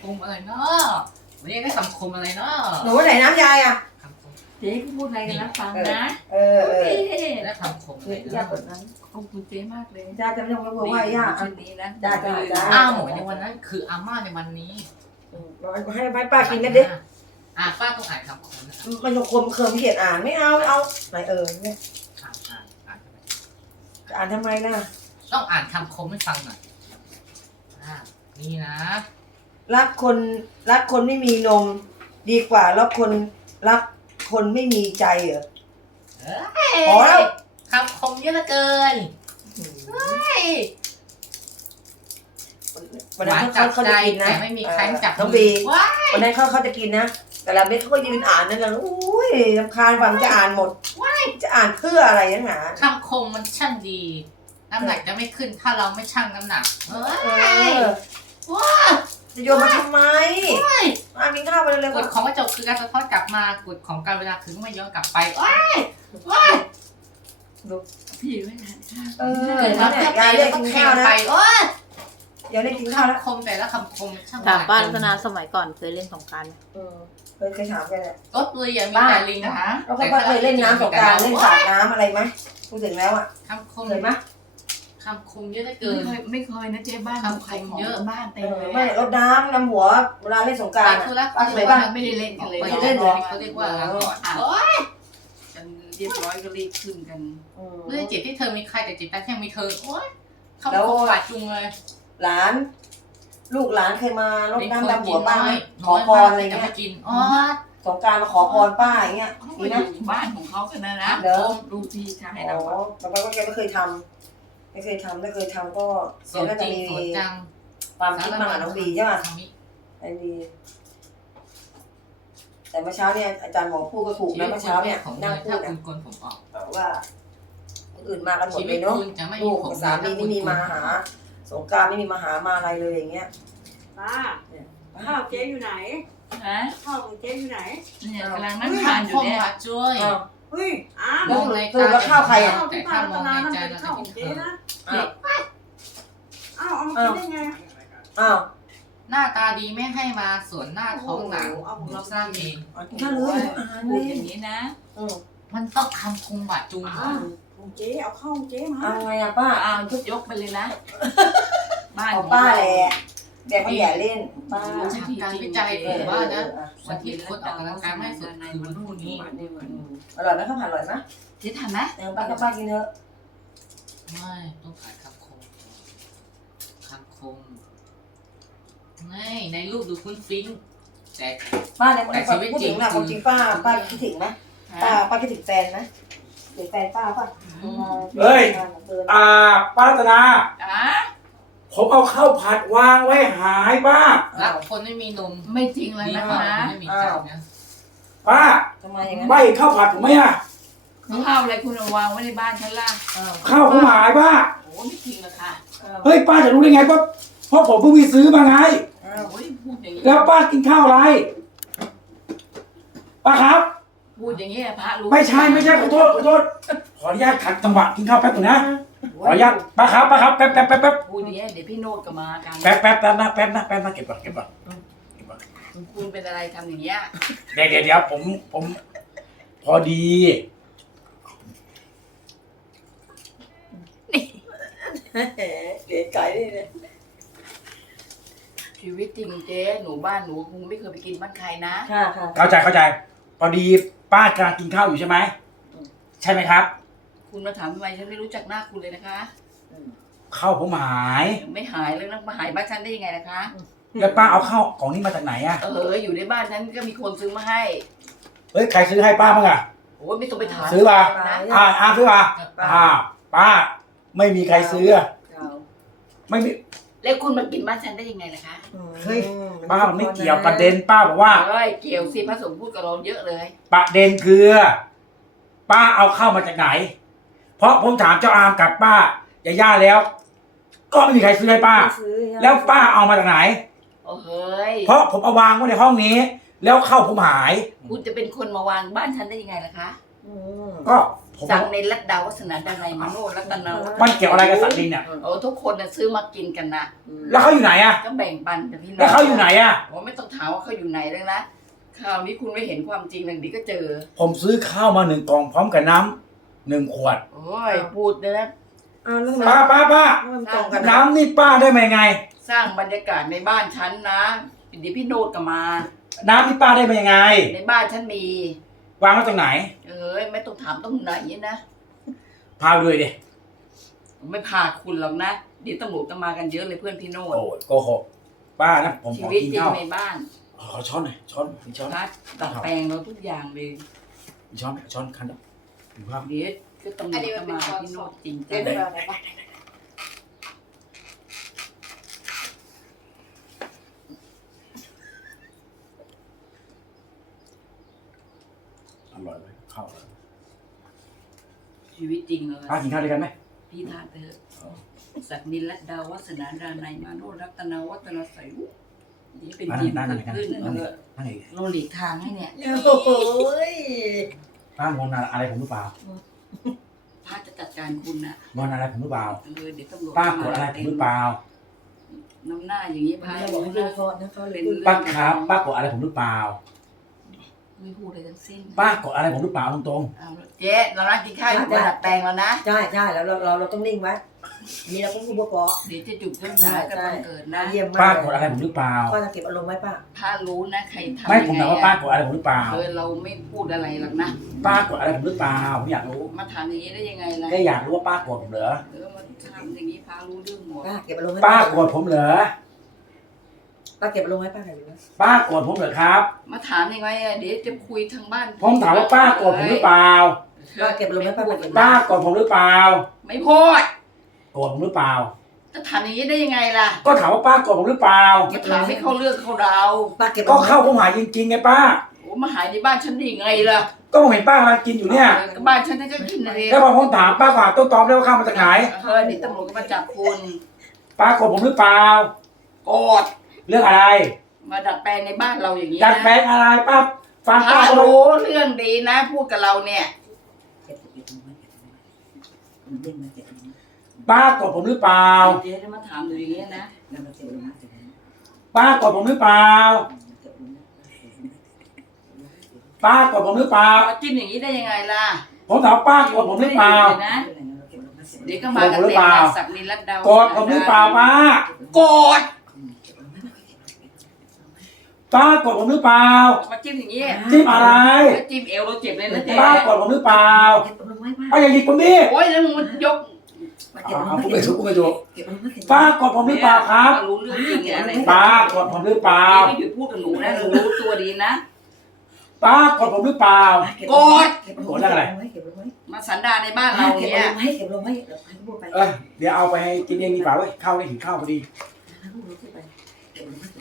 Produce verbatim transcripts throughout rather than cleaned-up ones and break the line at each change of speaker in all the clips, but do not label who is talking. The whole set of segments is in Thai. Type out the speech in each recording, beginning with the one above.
มอะไรเนาะวันนี้ได้คำคมอะไรเนาะ
หนูว่าไหนน้ำยายอ่ะ
คำคม
เจ๊ก็พูดอะไรกันนะฟังนะ
เออเออ
ได้คำคมอะไร
ย่า
เนาะ
เปิดนั้น
ขอบคุณเจ๊มากเลย
ย่าจะไม่ต้องไปบอกว่าย่า
ชุดนี้นะ
จ้าจ้าจ้า
อ้าวหมดในวันนั้นคืออาม่าในวันนี้
ให้ให้ป้ากินกันดิ
อ่ะป้าต้องอ่านคำคมนะ
มันจะคมเคิมเขียนอ่านไม่เอาเอาไหนเออเนี่ย
อ่านอ่านอ่าน
จะอ่านทำไมล่ะ
ต้องอ่านคำคมให้ฟังหน่อยอ่านี่นะ
รักคนรักคนไม่มีนม ดีกว่ารักคนรักคนไม่มีใจเหรอ
เอ้
พอแล้ว
คำคมเยอะเหลือเกินเฮ้ย
วัน
ห
นั้
วาน
น
จั
เขา
บ
เขา
ใจ
จะกินนะ
แต่ไม่มีใครจับ
น้อง
มื
บี
ว้าย
วันนั้นเขาเขาจะกินนะ แต่ละเม็ดเขาก็ยืนอ่านนั่นแหละอุ้ยรำคาญฟังจะอ่านหมดจะอ่านเพื่ออะไรนักหนา
คำคมมันช่างดี น้ำหนักจะไม่ขึ้นถ้าเราไม่ชั่งน้ำหนักเฮ้
เอย อ
ว้า
จะโยนมาทำไมมากินข้าวไปเร็ว
กฎของกระจกคือการสะท้อนกลับมากฎของการเวลาคือไม่ย้อนกลับไปว้ายว้าย
พี่ไม่ทานข้าว
เออ
เกิดมา
เนี่ย
แค่
ยาย
ไป
เรี
แล้
ยว ก
ก็
กิน
แท
ข้าง วนะ
ไปโอ้ย
เดี๋ยวได้กินข้าวแล้ว
คมแต่ละคำคมช่าง
ถามป้า
ห
ลั
ล
กษณะสมัยก่อนเคยเล่นสงกรานต์ไหม
เออเคยเคยถามแกเนี่ย
รถเลยอย่ามีแต่ลิง
นะ
แล้วก็ป้าเคยเล่นน้ำสงกรานต์เล่นสาดน้ำอะไรไหมพูดถึงแล้วอ่ะ
คำคม
เคยไหม
คำคมเยอะเหลือเกิ
ไม่
น
เคยไม่เคยนะเจ๊บ้านใครของบ้านเต็
เอ
ม
อ
เลย
ไม่รดน้ำน้ำหัวเวลาเล่นสงก
ไป
รานต์
ธุ
อะ
ระ
ป้าเคยป่ะ
ไม่ได้เล่นกันเลย
ไปเล่นเลยเขาเรียกว่าอะไรก่อน
โอ้ยกันเรียบร้อยก็รีบขึ้นกัน
อืม
ไม่ได้จิตที่เธอมีใครแต่จิตแต่แค่มีเธอโอ๊ยคำคมบาดจุงเลย
หลาน ลูกหลานเคยมารดน้ำดำหัวป้าไหมข
น้
อย พรอะไร
จะ
เงี้
ไม่
ย
กินอ๋อ
สงกรารมาขอพรป้าอย่างเงี้ย
เขา
ดี
ไป
นะ
อยู่บ้านของเขากันนะนะ
เด้อ
ดูพี่ชาย
อ๋
เรา
อแต่ป้าก็แกไม่เคยทำไม่เคยทำถ้าเคยทำก็
ส
แก
วย
น่า
จ
จะ
ริง
มี
สวยจัง
ความคิดมากกว่าน้องบีใช่ป่ะ
สามี
ไอ้ดีแต่เมื่อเช้าเนี่ยอาจารย์หมอพูดก็ถูกนะเมื่อเช้าเนี่ย
ของ
นั่ง
เลย
พู
ถ้า
ด
คุ
นะ
ณโกนผมออก
ว่าคนอื่นมากันหมด
ชี
เล
วิต
ยเนาะ
คุณจะไม่
ลู
มี
ก
ผม
กับสามีไม่มีมาหา สงกรารไม่มีมาหามาอะไรเลยอย่างเงี้ย
ป้าข้าวเจ๊อยู่ไหน
ฮะ
ข้าวของเจ๊อยู่ไหน
เนี่ยกำลังนั่งทานอยู่
คม
เนี่ย
บาดจุ้ย
อ้าว
เฮ้ยอ้าม
แล้วสรุปแล้วข้าวใครอ่ะ
ข้าว
แต่
ที่
ถ้า
ป้าม รั
อง
ต
ใน
นา
ใจ
มันเป็น
เราจะ
ข้าวข
กิ
อน ง
เธ
เจ๊
อ
นะ
อ้าว
อ้าวเอามากินได้ไง
อ้าว
หน้าตาดีไม่ให้มาส่วนหน้าท้องหนัง
โอ้โหเอาของ
เรา
เรา
สร้างเอง
กินข้าวเลยอ่าน
พู
เล
ด
ย
อย่างนี้นะ
อืม
มันต้องคำคมบาดจุง
อ้าวของเจ๊เอาข้าวของเจ๊มา
เอาไงอะป้า
อ้าวยกไปเลยนะบ้าน
เอา
ของ
ป้า
เรา
แหละแบบไม่อย่าเล่นป้า
จากการวิจัย
เอ
ถื
อ
อว่านะ
เออ
วันที่คนออกกำลังกายไม่สุดคือวันพรุ่งนี้
อืมอร่อยไหมข้าวผัดอร่อยไหม
เจ๊ทำไหม
เออป้าก็ป้ากินเถอะ
ไม่ต้องขายคำคมคำคมไม่ในรูปดูคุ้นฟิ้งแต่
ป้าเนี่ย
แต่ชีวิต
พูดถึงนะ
จริง
ความจริงป้าป้าคิดถึงไหมป้าป้าคิดถึงแฟนไหมหรือแฟนป้าป่ะ
เฮ้ย
เดิน
อ่าป้ารัตนา
อ่ะ
ผมเอาข้าวผัดวางไว้หายป้า
รักคนไม่มีนม
ไม่จริงเลย
ดี
นะ
กว่า
คะ
คนไม่มีใจนะ
ป้า
ทำไมอย่างนั้น
ไม่เห็นข้าวผัดผมไหมอะ
ข้าวอะไรคุณเอาวางไว้ในบ้านฉันล่ะ
อ้าว
ข้าวผมหายป้า
โอ้ไม่จริงเลยค่ะ
อ้าว
เฮ้ยป้าจะรู้ได้ไงว่าเพราะผมเพิ่งไปซื้อมาไง
อ้าว
โอ้ยพูดอย่างนี้
แล้วป้ากินข้าวอะไรป้าครับ
พูดอย่างนี้พระรู้
ไม่ใช่ไม่ใช่ขอโทษขอโทษขออนุญาตขัดจังหวะกินข้าวแป๊บหนึงนะขออนุญาตป้าครับป้าครับแป๊บแป๊บแป๊บแป๊บ
พูดอย่างนี้เดี๋ยวพี่โนดก็มากัน
แป๊บแป๊บแป๊บนะแป๊บนะแป๊บนะเก็บก่อนเก็บก่อนเก็บก่อน
คุณเป็นอะไรทำอย่างเงี้ย
เดี๋ยวเดี๋ยวเดี๋ยวผมผม พอดี
เสียใจเลยเนี่ย
ชีวิตจริงเจ๊หนูบ้านหนูคงไม่เคยไปกินบ้านใครนะ
ค่ะค่ะ
เข้าใจเข้าใจ พอดีป้ากำลังกินข้าวอยู่ใช่ไหมใช่ไหมครับ
คุณมาถามทำไมฉันไม่รู้จักหน้าคุณเลยนะคะ
ข้าวผมหาย
ไม่หายเลยนะมาหายบ้านฉันได้ยังไงนะคะ
แล้วป้าเอาข้าวของนี่มาจากไหนอะ
เอออยู่ในบ้านฉันก็มีคนซื้อมาให้
เฮ้ยใครซื้อให้ป้าบ้างอะ
โอ้ยไม่ต้องไปถาม
ซื้อมา
นะ
อ่าอ่าซื้อมาอ่าป้า ไม่มีใครซื้ออะ
เอา
ไม่มี
แล้วคุณมากินบ้านฉันได้ยังไงล่ะคะ
เฮ้ย ป้ามันไม่เกี่ยวประเด็นป้าบอกว่า
เอ้ยเกี่ยวสิพระสงฆ์พูดกับเราเยอะเลย
ประเด็นคือ ป้าเอาเข้าวมาจากไหน เพราะผมถามเจ้าอามกับป้ายาย่าแล้ว ก็ไม่มีใครซื้อให้ป้า
ไม่ซื้อ
แล้วป้าเอามาจากไหน
โอ้เฮ้ย
เพราะผมเอาวางไว้ในห้องนี้ แล้วเข้าวผมหาย
คุณจะเป็นคนมาวางบ้านฉันได้ยังไงล่ะคะ
อืม
ก็ผม
สั่งในรัตดาวัฒนาดานัยมาโนรัตนาวัฒ
มันเกี่ยวอะไรกับสัตว์ดินเนี่ย
โอ้ทุกคนน่ะซื้อมากินกันนะ
แล้วเขาอยู่ไหนอะ
ก็แบ่งปันกับพี่น้อง
แล้วเขาอยู่ไหนอะ
โอ้ไม่ต้องถามว่าเขาอยู่ไหนเลยนะคราวนี้คุณไม่เห็นความจริงเลยดีก็เจอ
ผมซื้อข้าวมาหนึ่งกล่องพร้อมกับน้ำหนึ่งขวด
โอ้ยพูดนะ
อ้าวแล้ว
ป้าป้าป้า
มันตรงกันนะ
น้ำนี่ป้าได้มายังไง
สร้างบรรยากาศในบ้านฉันนะเดี๋ยวพี่โนดก็มา
น้ำที่ป้าได้มายังไง
ในบ้านฉันมี
วางไว้ตรงไหน
เอ้ยไม่ต้องถามตรงไหนนะ
พาไปด้วยดิ
ผมไม่พาคุณหรอกนะเดี๋ยวตำรวจจะมากันเยอะเลยเพื่อนพี่โนด
โอ้ยโกหกป้านะผม
ชี
ขอ
วิต
กิน
จริง
ข้าว
ในบ้าน
ขอช้อนหน่อยช้อนช้อน
รัดดัดแปลงเราทุกอย่างเลย
ช้อนช้อนคันดูภาพ
เดี๋ยวก็ตำรวจจะมาพี่โนดจริงจั
เล่น
ง
ไปเอาไหนปะ
อร่อยไหมข้าวอร่อย
ชีวิตจริงเลย
ป้ากินข้าวด้วยกันไหม
พี่ทานไปเถอะศักดินรัตดาวัฒนาดานัยมาโนรัตนาวัฒนาใสวุนี่เป็นจริง
นั่นนั่น
เกิด
นั่น
ขึ้น
นั่น
เออ
นั่นเอง
เราหลีกทางให้เนี่ย
โอ้โห
ป้างอนอะไรผมหรือเปล่า
พระจะจัดการคุณน่ะ
งอนอะไรผมหรือเปล่า
เออเดี๋ยวตำรวจ
ป้ากดอะไรผมหรือเปล่า
น้ำหน้าอย่างนี้พระ
เราบอกให้เรียนพอนะเขาเลย
ป้าครับป้ากดอะไรผมหรือเปล่า
ไม่พูดอะไรทั้งสิ้น
ป้ากดอะไรผมหรือเปล่าตรง
เอาละเจ๊เรานั่งกินข้าวอยู่บนดัดแปลงแล้วนะ
ใช่ใช่แล้วเราเราเราต้องนิ่งไว้มีเราต้องพูดเพราะ
เดี๋ยวจะจุดต้นไม้กับวันเกิดนะ
ๆเยี่ยม
ๆ
มาก
ป้ากดอะไรผมหรือเปล่า
ป้าจะเก็บอารมณ์ไว้ป้า
พระรู้นะใครทำ
ไม่ผม
ยัง
ถาม
ไง
ว่าป้า
อะ
กดอะไรผมหรือเปล่า
เออเราไม่พูดอะไรหรอกนะ
ป้ากดอะไรผมหรือเปล่าผมอยากรู้
มาถามอย่างนี้ได้ยังไงล่ะ
แค่อยากรู้ว่าป้ากดผมเหรอ
เออมาทำอย่างนี้พระรู้เรื่องหมด
ป้าเก็บอารมณ์ไว้
ป้ากดผมเหรอ
ป้าเก็บอารมณ์ไว้ป้าเก็บอารมณ์ไว้
ป้ากดผมเหรอครับ
มาถามยังไงอะเดี๋ยวจะคุยทางบ้าน
ผมถามว่าป้ากดผมหรือเปล่า
ป้าเก็บอารมณ์ไว้ป้าเก็บอารมณ์ไว้
ป้ากดผมหรือเปล่า
ไม่พูด
กดผมหรือเปล่า
จะถามอย่างนี้ได้ยังไงล่ะ
ก็ถามว่าป้ากดผมหรือเปล่า
มาถามให้เข้าเรื่องเข้าราว
ป้าเก็บอา
ก็
รมณ์
เข้าผมหาจริงๆไงป้า
โอ้มาหายในบ้านฉันได้ยังไงล่ะ
ก็ผมเห็นป้ากำลังกินอยู่เนี่ย
เออก็บ้านฉันนั่นก็กินอะไร
แล้วพอผมถามป้าก็หาต้นตอได้ว่าข้าวมาจากไหน
เออเดี๋ยวตำรวจก็มาจับคุณ
ป้ากดผมหรือเปล่า
โกรธ
เรื่องอะไร
มาดัดแปลงในบ้านเราอย่างนี้
ดัด
นะ
แปลงอะไรป้าฟัง
ถ้า
ป้าก็รู้
รู้เรื่องดีนะ พูดกับเราเนี่ย
เก็บเก็บอารมณ์ไว้เก็บอารมณ์ไว้เก็บอารมณ์ไว้เก็บอารมณ์ไว้
ป้ากดผมหรือเปล่า
เดี๋ยวจะมาถามอยู่อย่างนี้นะ
แล้วมาเก็บอารมณ์ไว้เก็บอารมณ์ไว้
ป้ากดผมหรือเปล่า
เก็บอารมณ์ไว้
ป้ากดผมหรือเปล่า
มาจิ้มอย่างนี้ได้ยังไงล่ะ
ผมถามป้ากดผมหรือเปล่า
ไม่ได้ยินเลยนะเดี๋ยวก็มากันเต็มนะศักดินรัตดาว
กดผมหรือเปล่าป้า
โกรธ
ป้ากดผมหรือเปล่า
มาจิ้มอย่างนี้
จิ้มอะไร
แล้วจิ้มเอวเราเจ็บเลยนะเจ๊
ป้ากดผมหรือเปล่า
เก็บอารมณ์ไว้ป้า
ป้าอย่าหยิกผมดิ
โอ้ยแล้วมึงมันยก
เก็บอาร
เอา
มณ์
พูด
ไว้
ไปถูกพูดไปถูก
เก็บอารมณ์ไว้เก็บอารมณ์ไว้
ป้ากดผมหรือเปล่าครับ
รู้เรื่องจริงเนี่ยอะไร
ป้ากดผมหรือเปล่า
ไม่หยุดพูดกับหนูนะหนูรู้ตัวดีนะ
ป้ากดผมหรือเปล่า
โกรธ
เก็บอารมณ์ไว้เก็บอารมณ์ไว้เก็บอารมณ์ไว้
มาสันดานในบ้านเรา
เก็บ
เนี่
อาย รมณ์ไว้เก็บอารมณ์ไว้เดี๋ยวให้พูดไป
เออเดี๋ยวเอาไปให้กินเองดีกว่าเว้ยข้าวได้หิวข้าวพอดี
ให้พูดไปเก็บอารมณ์ไว้เก็บอารมณ์ไว้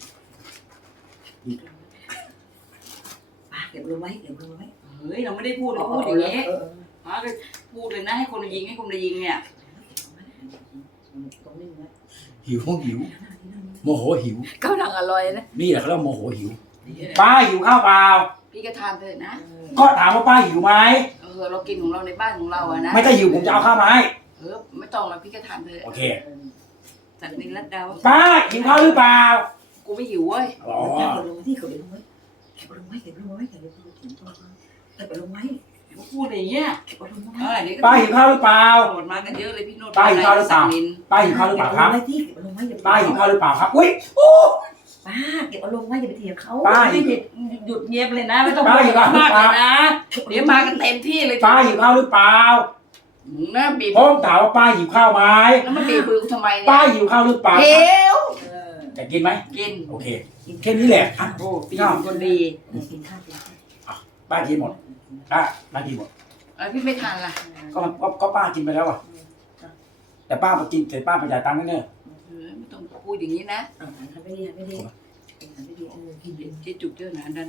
ป้าเก็บอารมณ์ไว้เก็บอารมณ์ไว้
เฮ้ยเราไม่ได้พูดเราพูดอย่างนี้
เออ
อ๋อก็พูดเลยนะให้คนมายิงให้คนมายิงเนี่ย
ตรงนี้ไว้
หิวหิวโมโหหิว
กำลังอร่อยนะ
นี่แหละเขาเรียกว่าโมโหหิว ป้าหิวข้าวเปล่า
พี่ก็ทานเถอะนะ
ก็ถามว่าป้าหิวไหม
เออเรากินของเราในบ้านของเราอะนะ
ไม่ถ้าหิวผมจะเอาข้าวมาให้
เออไม่ต้องแล้วพี่ก็ทานเถอะ
โอเค
จากนินรัตดาว
ป้าหิวข้าวหรือเปล่า
กูไม่หิวเว้ย
อ๋อ
เก็บอารมณ์ที่เขาเก็บอารมณ์ไว้เก็บอารมณ์ไว้เก็บอารมณ์ไว้เก็บอารมณ์ไว้เก็บอารมณ์ไว้
กูพูดอย่างเงี้ย
เก็บอารมณ์
เอ
ไว้
อเดี๋ยวก็
ป้าหิวข้าวหรือเปล่า
ตำรวจมากันเยอะเลยพี่โนด
ป้าหิวข้าวหรือเปล่า
นิน
ป้าหิวข้าวหรือเปล่าครับ
เก็บอารมณ์ไว้ที่เก็บอารมณ์ไว้อย่าไป
ป้าหิวข้าวหรือเปล่าครับ อุ้ย
ป้าเก็บอารมณ์ไว้อย่าไปเถียงเขา
ป้า
ไม่หยุดหยุดเงียบเลยนะไม่ต้อง
ป้า
พูด
หิวข้าวหรือ
มาก
เป
เล
ล่า
ยนะเดี๋ยวมากันเต็มที่เลย
ป้าหิวข้าวหรือเปล่า
มึงนะบีบ
ผมถามว่าป้าหิวข้าวไหม
แล้วมันบีบมือกูทำไมเนี่
ป้าย หิวข้าวหรือเปล่า
เฮ้ว
เออ
จะกินไหม
กิน
โอเคแค่นี้แหละอ่ะ
โอ้พี่เป็นคนดี
กินข้าวกินข้าว
ป้ากินหมดป้าป้ากินหมด
เออพี่ไม่ทานล่ะ
ก็มันก็ก็ป้ากินไปแล้วอ่ะแต่ป้ามากินเสร็จป้าไปจ่ายตังค์แน่
เออไม่ต้องพูดอย่างนี้นะ
อ่าหันไปดีหันไปดีหันไปดีเออกิน
เจ๊จุกเจ้าหนาดัน